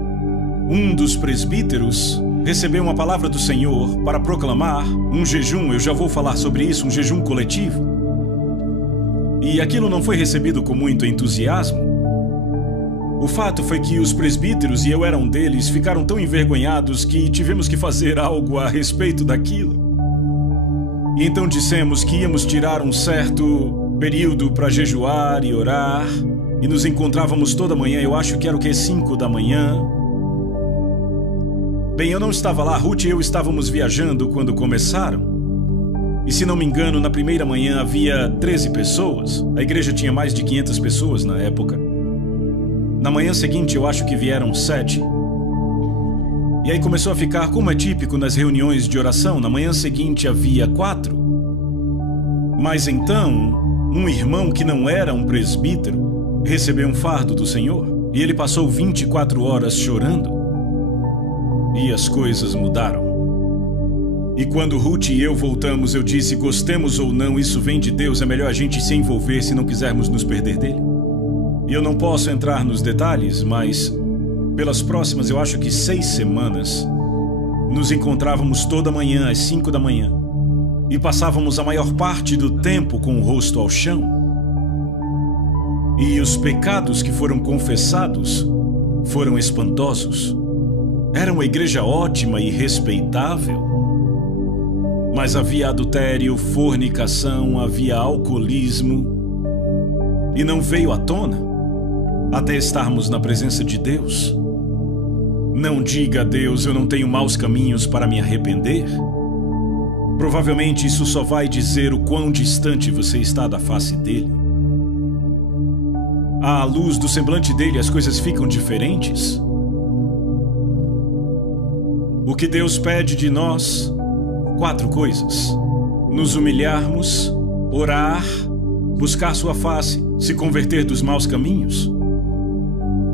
um dos presbíteros recebeu uma palavra do Senhor para proclamar um jejum. Eu já vou falar sobre isso, um jejum coletivo. E aquilo não foi recebido com muito entusiasmo. O fato foi que os presbíteros, e eu era um deles, ficaram tão envergonhados que tivemos que fazer algo a respeito daquilo. E então dissemos que íamos tirar um certo período para jejuar e orar, e nos encontrávamos toda manhã, eu acho que era o que, 5 da manhã. Bem, eu não estava lá, Ruth e eu estávamos viajando quando começaram. E se não me engano, na primeira manhã havia 13 pessoas. A igreja tinha mais de 500 pessoas na época. Na manhã seguinte, eu acho que vieram 7. E aí começou a ficar, como é típico nas reuniões de oração, na manhã seguinte havia 4. Mas então, um irmão que não era um presbítero recebeu um fardo do Senhor. E ele passou 24 horas chorando. E as coisas mudaram. E quando Ruth e eu voltamos, eu disse: gostemos ou não, isso vem de Deus, é melhor a gente se envolver se não quisermos nos perder dele. E eu não posso entrar nos detalhes, mas pelas próximas, eu acho que 6 semanas, nos encontrávamos toda manhã às 5 da manhã e passávamos a maior parte do tempo com o rosto ao chão. E os pecados que foram confessados foram espantosos. Era uma igreja ótima e respeitável, mas havia adultério, fornicação, havia alcoolismo, e não veio à tona até estarmos na presença de Deus. Não diga a Deus: eu não tenho maus caminhos para me arrepender. Provavelmente isso só vai dizer o quão distante você está da face dele. À luz do semblante dele, as coisas ficam diferentes. O que Deus pede de nós? 4 coisas: nos humilharmos, orar, buscar sua face, se converter dos maus caminhos.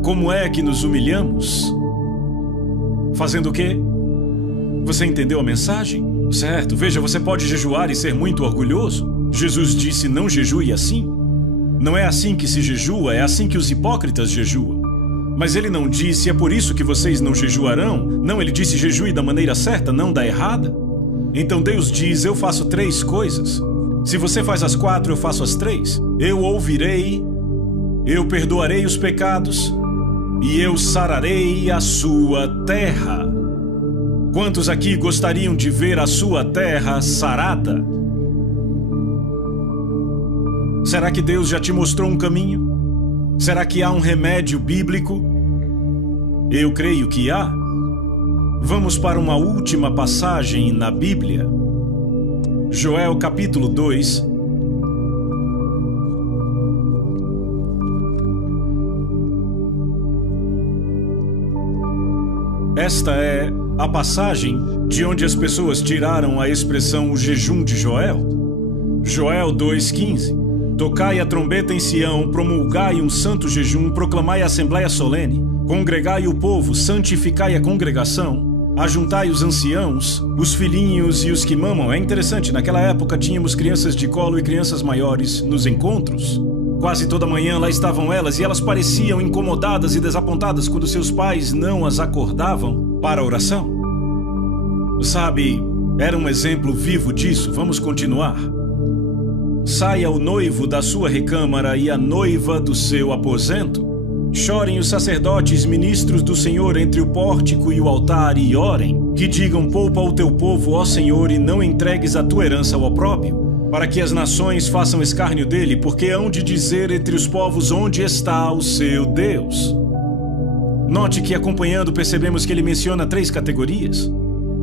Como é que nos humilhamos? Fazendo o quê? Você entendeu a mensagem? Certo, veja, você pode jejuar e ser muito orgulhoso. Jesus disse: não jejue assim. Não é assim que se jejua, é assim que os hipócritas jejuam. Mas ele não disse, é por isso que vocês não jejuarão? Não, ele disse, jejue da maneira certa, não da errada. Então Deus diz, eu faço 3 coisas. Se você faz as 4, eu faço as 3. Eu ouvirei, eu perdoarei os pecados e eu sararei a sua terra. Quantos aqui gostariam de ver a sua terra sarada? Será que Deus já te mostrou um caminho? Será que há um remédio bíblico? Eu creio que há. Vamos para uma última passagem na Bíblia. Joel capítulo 2. Esta é a passagem de onde as pessoas tiraram a expressão o jejum de Joel. Joel 2,15. Tocai a trombeta em Sião, promulgai um santo jejum, proclamai a assembleia solene, congregai o povo, santificai a congregação, ajuntai os anciãos, os filhinhos e os que mamam. É interessante, naquela época tínhamos crianças de colo e crianças maiores nos encontros. Quase toda manhã lá estavam elas e elas pareciam incomodadas e desapontadas quando seus pais não as acordavam para a oração. Sabe, era um exemplo vivo disso. Vamos continuar. Saia o noivo da sua recâmara e a noiva do seu aposento. Chorem os sacerdotes, ministros do Senhor, entre o pórtico e o altar, e orem. Que digam, poupa o teu povo, ó Senhor, e não entregues a tua herança ao opróbrio, para que as nações façam escárnio dele, porque hão de dizer entre os povos onde está o seu Deus. Note que, acompanhando, percebemos que ele menciona 3 categorias: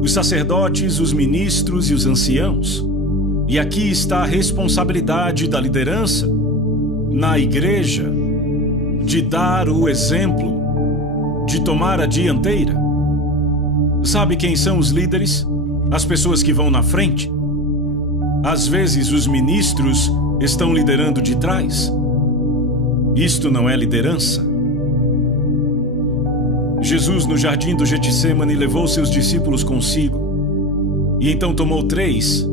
os sacerdotes, os ministros e os anciãos. E aqui está a responsabilidade da liderança na igreja de dar o exemplo, de tomar a dianteira. Sabe quem são os líderes? As pessoas que vão na frente. Às vezes os ministros estão liderando de trás. Isto não é liderança. Jesus, no jardim do Getsêmani, levou seus discípulos consigo e então tomou 3.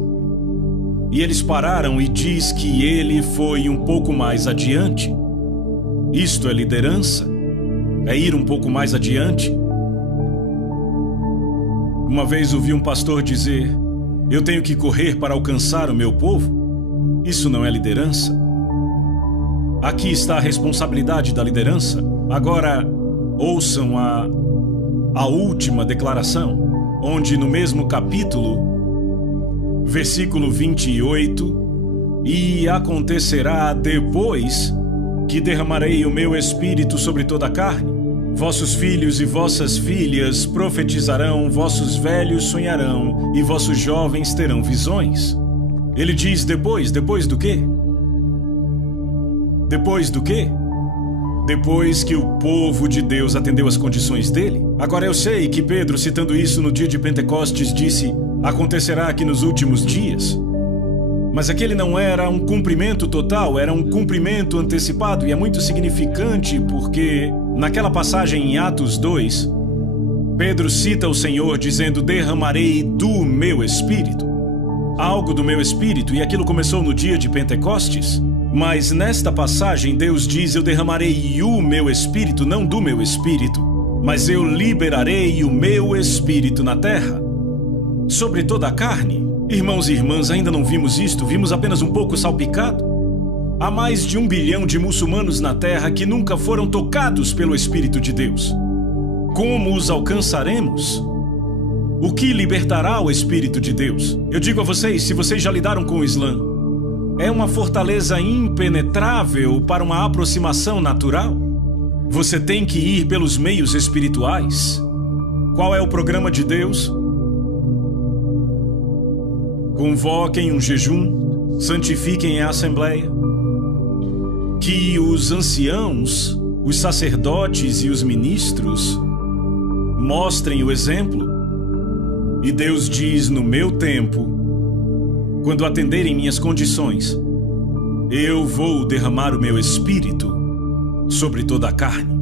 E eles pararam e diz que ele foi um pouco mais adiante. Isto é liderança? É ir um pouco mais adiante? Uma vez ouvi um pastor dizer, eu tenho que correr para alcançar o meu povo. Isso não é liderança. Aqui está a responsabilidade da liderança. Agora, ouçam a última declaração, onde no mesmo capítulo, versículo 28, e acontecerá depois que derramarei o meu espírito sobre toda a carne. Vossos filhos e vossas filhas profetizarão, vossos velhos sonharão e vossos jovens terão visões. Ele diz depois do quê? Depois do quê? Depois que o povo de Deus atendeu às condições dele. Agora eu sei que Pedro, citando isso no dia de Pentecostes, disse, acontecerá aqui nos últimos dias. Mas aquele não era um cumprimento total, era um cumprimento antecipado, e é muito significante porque, naquela passagem em Atos 2, Pedro cita o Senhor dizendo, derramarei do meu espírito. Algo do meu espírito, e aquilo começou no dia de Pentecostes. Mas nesta passagem Deus diz, eu derramarei o meu espírito, não do meu espírito, mas eu liberarei o meu espírito na terra, sobre toda a carne. Irmãos e irmãs, ainda não vimos isto, vimos apenas um pouco salpicado. Há mais de 1 bilhão de muçulmanos na terra que nunca foram tocados pelo Espírito de Deus. Como os alcançaremos? O que libertará o Espírito de Deus? Eu digo a vocês, se vocês já lidaram com o Islã, é uma fortaleza impenetrável para uma aproximação natural. Você tem que ir pelos meios espirituais. Qual é o programa de Deus? Convoquem um jejum, santifiquem a assembleia. Que os anciãos, os sacerdotes e os ministros mostrem o exemplo. E Deus diz, no meu tempo, quando atenderem minhas condições, eu vou derramar o meu espírito sobre toda a carne.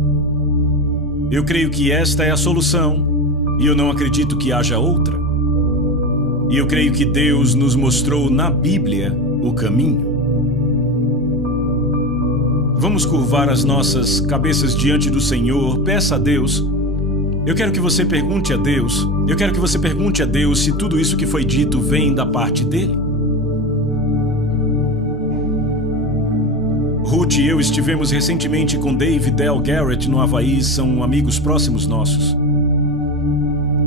Eu creio que esta é a solução, e eu não acredito que haja outra. E eu creio que Deus nos mostrou na Bíblia o caminho. Vamos curvar as nossas cabeças diante do Senhor. Peça a Deus. Eu quero que você pergunte a Deus. Eu quero que você pergunte a Deus se tudo isso que foi dito vem da parte dele. Ruth e eu estivemos recentemente com Dave e Del Garrett no Havaí, são amigos próximos nossos.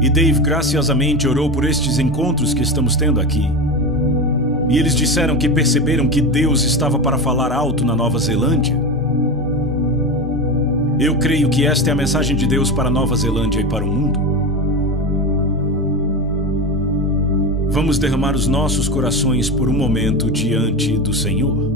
E Dave graciosamente orou por estes encontros que estamos tendo aqui. E eles disseram que perceberam que Deus estava para falar alto na Nova Zelândia. Eu creio que esta é a mensagem de Deus para a Nova Zelândia e para o mundo. Vamos derramar os nossos corações por um momento diante do Senhor.